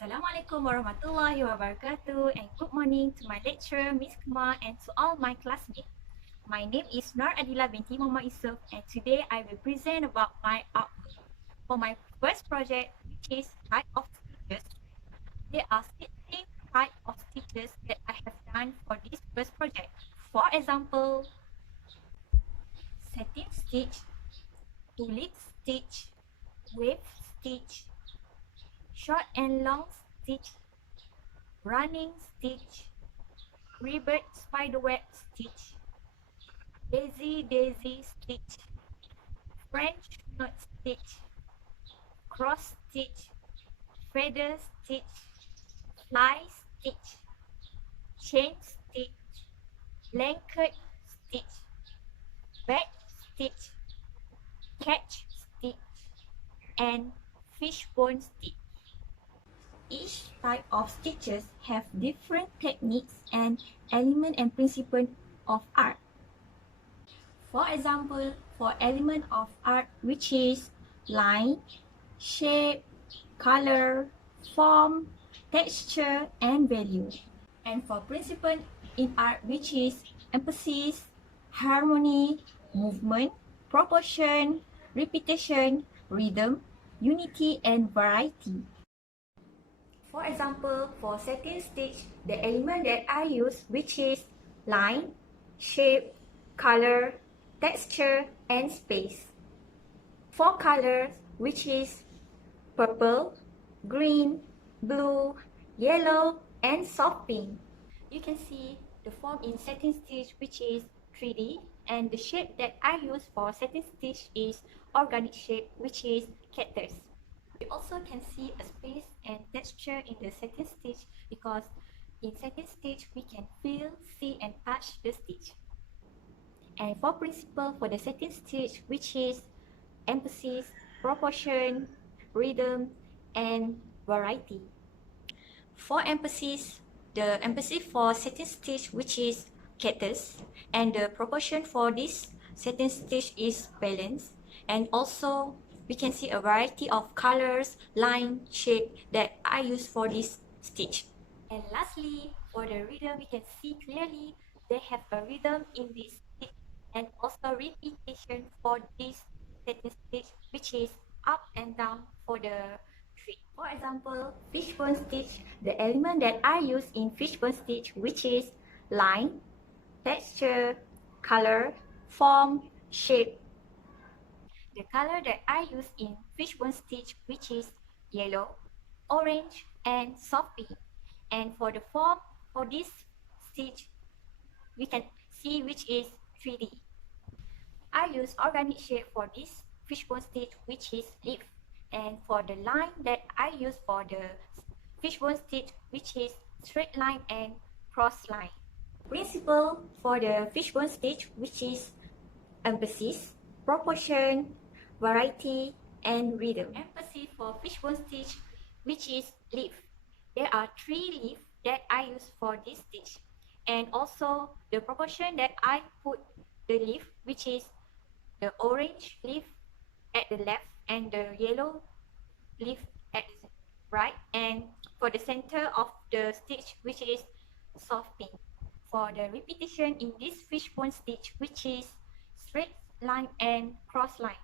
Assalamualaikum warahmatullahi wabarakatuh, and good morning to my lecturer, Miss Kumar, and to all my classmates. My name is Nur Adila binti Muhammad Yusuf, and today I will present about my output. For my first project, which is type of stitches, there are 16 type of stitches that I have done for this first project. For example, satin stitch, tulip stitch, wave stitch, short and long stitch, running stitch, ribbed spiderweb stitch, daisy stitch, French knot stitch, cross stitch, feather stitch, fly stitch, chain stitch, blanket stitch, back stitch, catch stitch, and fishbone stitch. Each type of stitches have different techniques and element and principle of art. For example, for element of art which is line, shape, color, form, texture, and value. And for principle in art which is emphasis, harmony, movement, proportion, repetition, rhythm, unity, and variety. For example, for satin stitch, the element that I use which is line, shape, color, texture, and space. For colors which is purple, green, blue, yellow, and soft pink. You can see the form in satin stitch which is 3D, and the shape that I use for satin stitch is organic shape which is cactus. We also can see a space and texture in the satin stitch because in satin stitch we can feel, see, and touch the stitch. And for principle for the satin stitch which is emphasis, proportion, rhythm, and variety. For emphasis, the emphasis for satin stitch which is cactus, and the proportion for this satin stitch is balance, and also we can see a variety of colors, line, shape that I use for this stitch. And lastly, for the rhythm, we can see clearly they have a rhythm in this stitch and also repetition for this satin stitch which is up and down for the tree. For example, fishbone stitch, the element that I use in fishbone stitch which is line, texture, color, form, shape. The color that I use in fishbone stitch which is yellow, orange, and soft pink. And for the form for this stitch, we can see which is 3D. I use organic shape for this fishbone stitch which is leaf. And for the line that I use for the fishbone stitch which is straight line and cross line. Principle for the fishbone stitch which is emphasis, proportion, variety, and rhythm. Emphasis for fishbone stitch which is leaf. There are 3 leaves that I use for this stitch. And also the proportion that I put the leaf which is the orange leaf at the left and the yellow leaf at the right, and for the center of the stitch which is soft pink. For the repetition in this fishbone stitch which is straight line and cross line,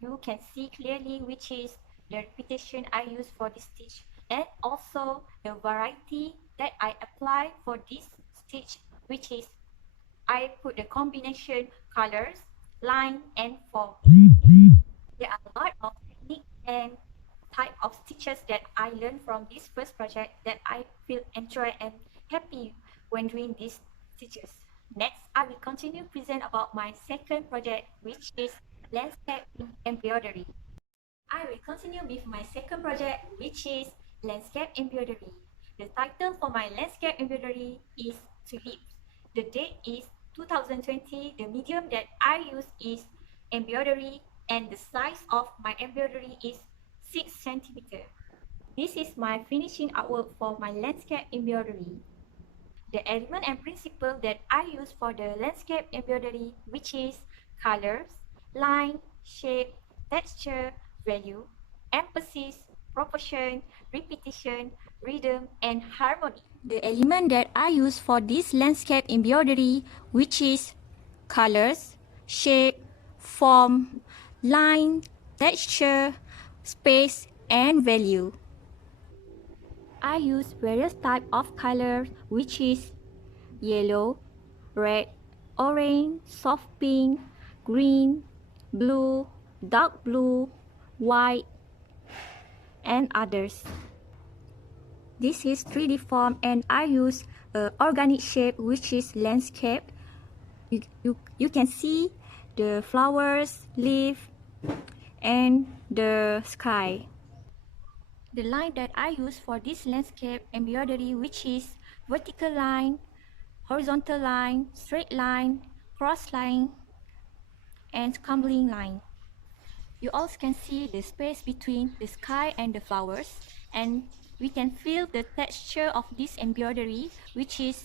you can see clearly which is the repetition I use for this stitch, and also the variety that I apply for this stitch which is I put the combination colors, line, and form. There are a lot of technique and type of stitches that I learned from this first project that I feel enjoy and happy when doing these stitches. Next, I will continue present about my second project which is landscape embroidery. I will continue with my second project which is landscape embroidery. The title for my landscape embroidery is Tulips. The date is 2020. The medium that I use is embroidery, and the size of my embroidery is 6 cm. This is my finishing artwork for my landscape embroidery. The element and principle that I use for the landscape embroidery which is colors, line, shape, texture, value, emphasis, proportion, repetition, rhythm, and harmony. The element that I use for this landscape embroidery, which is colors, shape, form, line, texture, space, and value. I use various types of colors, which is yellow, red, orange, soft pink, green, blue, dark blue, white, and others. This is 3D form and I use organic shape, which is landscape. You can see the flowers, leaf, and the sky. The line that I use for this landscape embroidery, which is vertical line, horizontal line, straight line, cross line, and scumbling line. You also can see the space between the sky and the flowers, and we can feel the texture of this embroidery, which is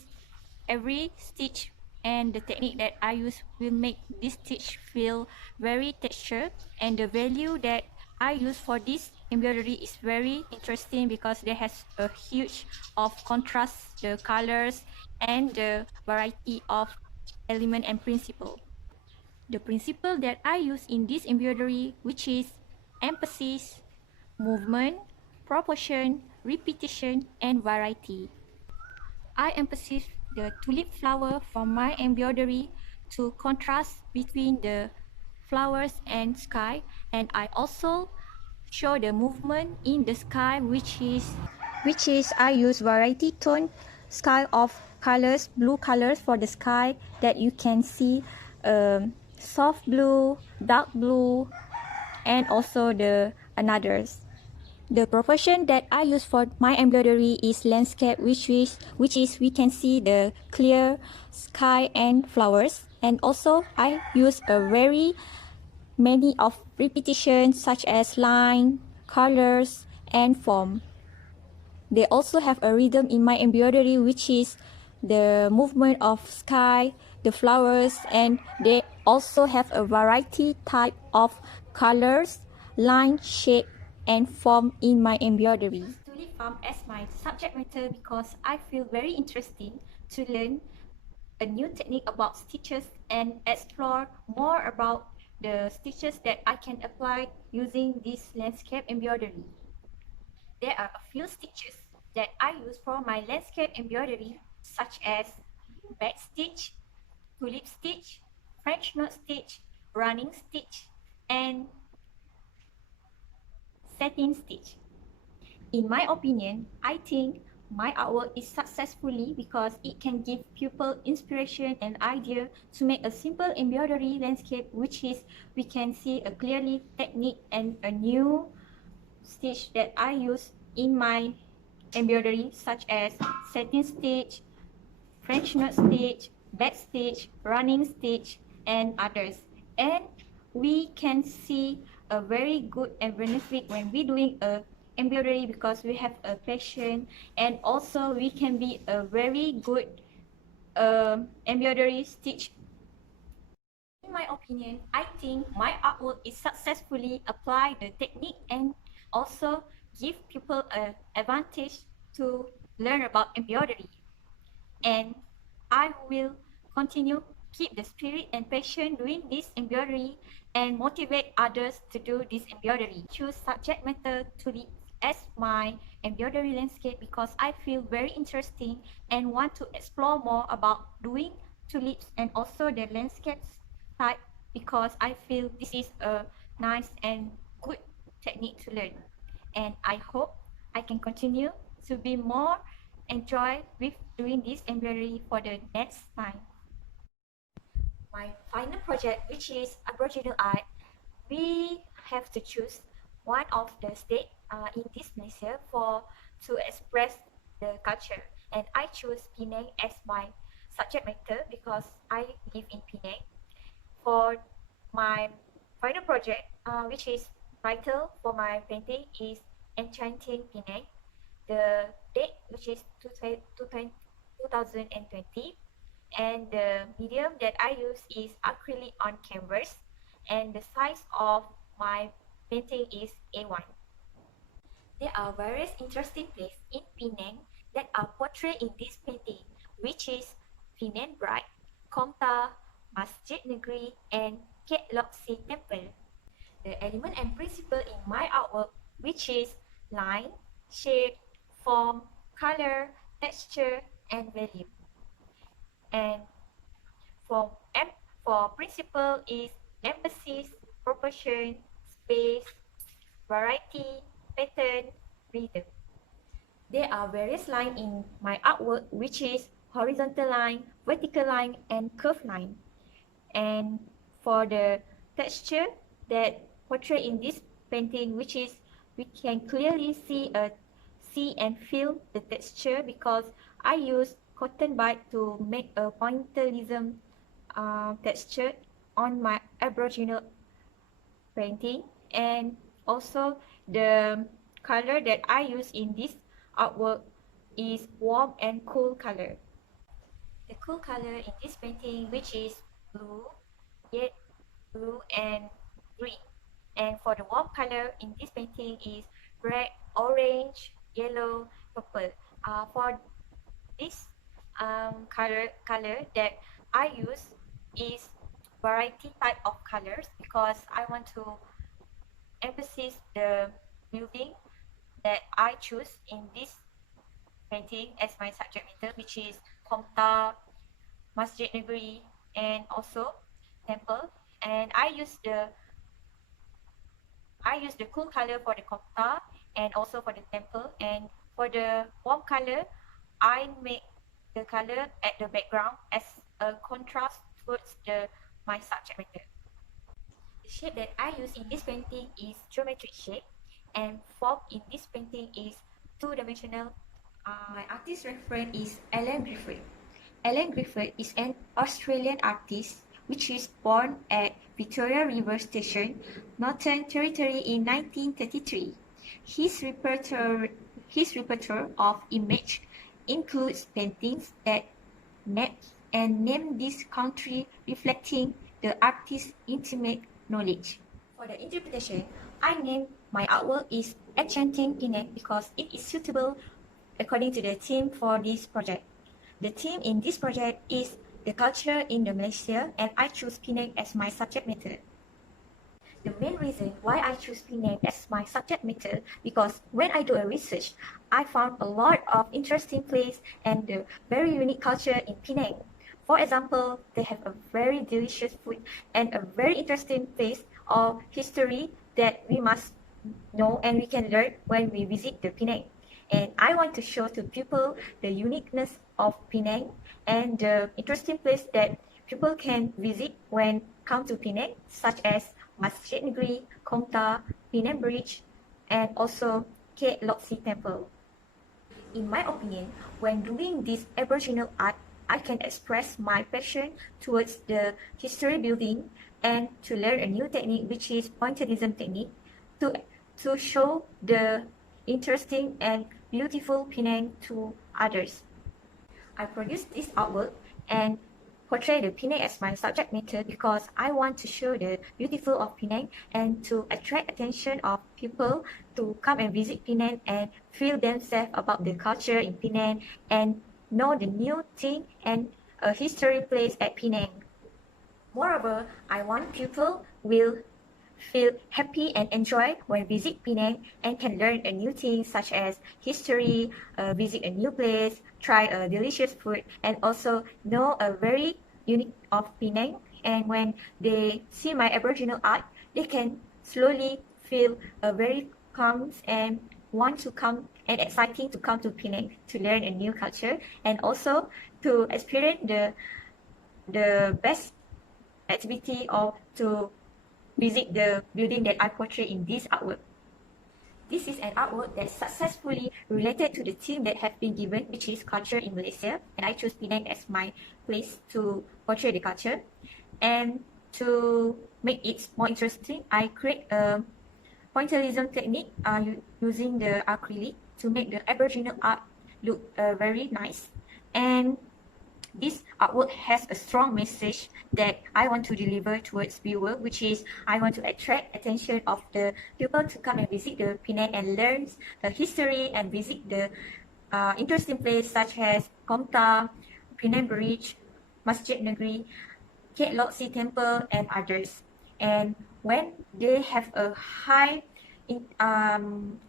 every stitch, and the technique that I use will make this stitch feel very textured, and the value that I use for this embroidery is very interesting because there has a huge of contrast, the colors and the variety of element and principle. The principle that I use in this embroidery, which is emphasis, movement, proportion, repetition, and variety. I emphasize the tulip flower from my embroidery to contrast between the flowers and sky, and I also show the movement in the sky, which is I use variety tone sky of colors, blue colors for the sky that you can see, soft blue, dark blue, and also the anothers. The proportion that I use for my embroidery is landscape, which is we can see the clear sky and flowers, and also I use a very many of repetitions such as line, colors, and form. They also have a rhythm in my embroidery, which is the movement of sky, the flowers, and they also have a variety type of colors, line, shape, and form in my embroidery. Tulip farm as my subject matter because I feel very interesting to learn a new technique about stitches and explore more about the stitches that I can apply using this landscape embroidery. There are a few stitches that I use for my landscape embroidery, such as back stitch, tulip stitch, French knot stitch, running stitch, and satin stitch. In my opinion, I think my artwork is successfully because it can give people inspiration and idea to make a simple embroidery landscape, which is we can see a clearly technique and a new stitch that I use in my embroidery, such as satin stitch, French knot stitch, back stitch, running stitch, and others. And we can see a very good and benefit when we doing a embroidery because we have a passion, and also we can be a very good embroidery stitch. In my opinion, I think my artwork is successfully apply the technique and also give people an advantage to learn about embroidery. And I will continue keep the spirit and passion doing this embroidery and motivate others to do this embroidery. Choose subject matter tulip as my embroidery landscape because I feel very interesting and want to explore more about doing tulips and also the landscapes type because I feel this is a nice and good technique to learn. And I hope I can continue to be more enjoy with doing this embroidery for the next time. My final project, which is Aboriginal art, we have to choose one of the state in this Malaysia for to express the culture, and I choose Penang as my subject matter because I live in Penang. For my final project, which is title for my painting is Enchanting Penang. The date, which is 2020, and the medium that I use is acrylic on canvas, and the size of my painting is A1. There are various interesting places in Penang that are portrayed in this painting, which is Penang Bright, Komta, Masjid Negeri, and Ket Lok Si Temple. The element and principle in my artwork, which is line, shape, form, color, texture, and value. And for for principle is emphasis, proportion, space, variety, pattern, rhythm. There are various lines in my artwork, which is horizontal line, vertical line, and curved line. And for the texture that portrayed in this painting, which is we can clearly see and feel the texture because I use cotton bud to make a pointillism texture on my Aboriginal painting. And also the color that I use in this artwork is warm and cool color. The cool color in this painting, which is blue, yet blue and green. And for the warm color in this painting is red, orange, yellow, purple. For this color that I use is variety type of colors because I want to emphasize the building that I choose in this painting as my subject matter, which is Komta, Masjid Negeri, and also temple. And I use the cool color for the Komta and also for the temple. And for the warm color, I make the color at the background as a contrast towards my subject matter. The shape that I use in this painting is geometric shape, and form in this painting is two-dimensional. My artist reference is Alan Griffith. Alan Griffith is an Australian artist which is born at Victoria River Station, Northern Territory in 1933. His repertoire of image includes paintings that name this country, reflecting the artist's intimate knowledge. For the interpretation, I named my artwork is Enchanting Penang because it is suitable according to the theme for this project. The theme in this project is the culture in the Malaysia, and I choose Penang as my subject matter. The main reason why I choose Penang as my subject matter because when I do a research, I found a lot of interesting place and the very unique culture in Penang. For example, they have a very delicious food and a very interesting place or history that we must know and we can learn when we visit the Penang. And I want to show to people the uniqueness of Penang and the interesting place that people can visit when come to Penang, such as Masjid Negeri, Komta, Penang Bridge, and also Ket Lok Si Temple. In my opinion, when doing this Aboriginal art, I can express my passion towards the history building and to learn a new technique, which is pointillism technique, to show the interesting and beautiful Penang to others. I produced this artwork and portray the Penang as my subject matter because I want to show the beautiful of Penang and to attract attention of people to come and visit Penang and feel themselves about the culture in Penang and know the new thing and a history place at Penang. Moreover, I want people will feel happy and enjoy when visit Penang and can learn a new thing such as history, visit a new place, try a delicious food, and also know a very unique of Penang. And when they see my Aboriginal art, they can slowly feel a very calm and want to come and exciting to come to Penang to learn a new culture and also to experience the best activity or to visit the building that I portray in this artwork. This is an artwork that successfully related to the theme that have been given, which is culture in Malaysia, and I chose Penang as my place to portray the culture. And to make it more interesting, I create a pointillism technique using the acrylic to make the Aboriginal art look very nice. And this artwork has a strong message that I want to deliver towards viewer, which is I want to attract attention of the people to come and visit the Penang and learn the history and visit the interesting place such as Komta, Penang Bridge, Masjid Negeri, Ket Lok Si Temple, and others. And when they have a high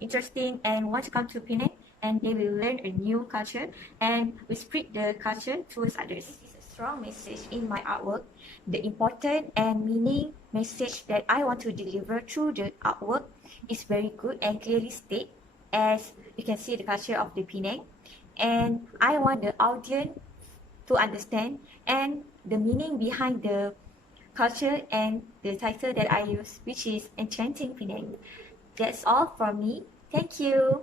interesting and want to come to Penang, and they will learn a new culture and we spread the culture towards others. This is a strong message in my artwork. The important and meaning message that I want to deliver through the artwork is very good and clearly state, as you can see the culture of the Penang. And I want the audience to understand and the meaning behind the culture and the title that I use, which is Enchanting Penang. That's all from me. Thank you.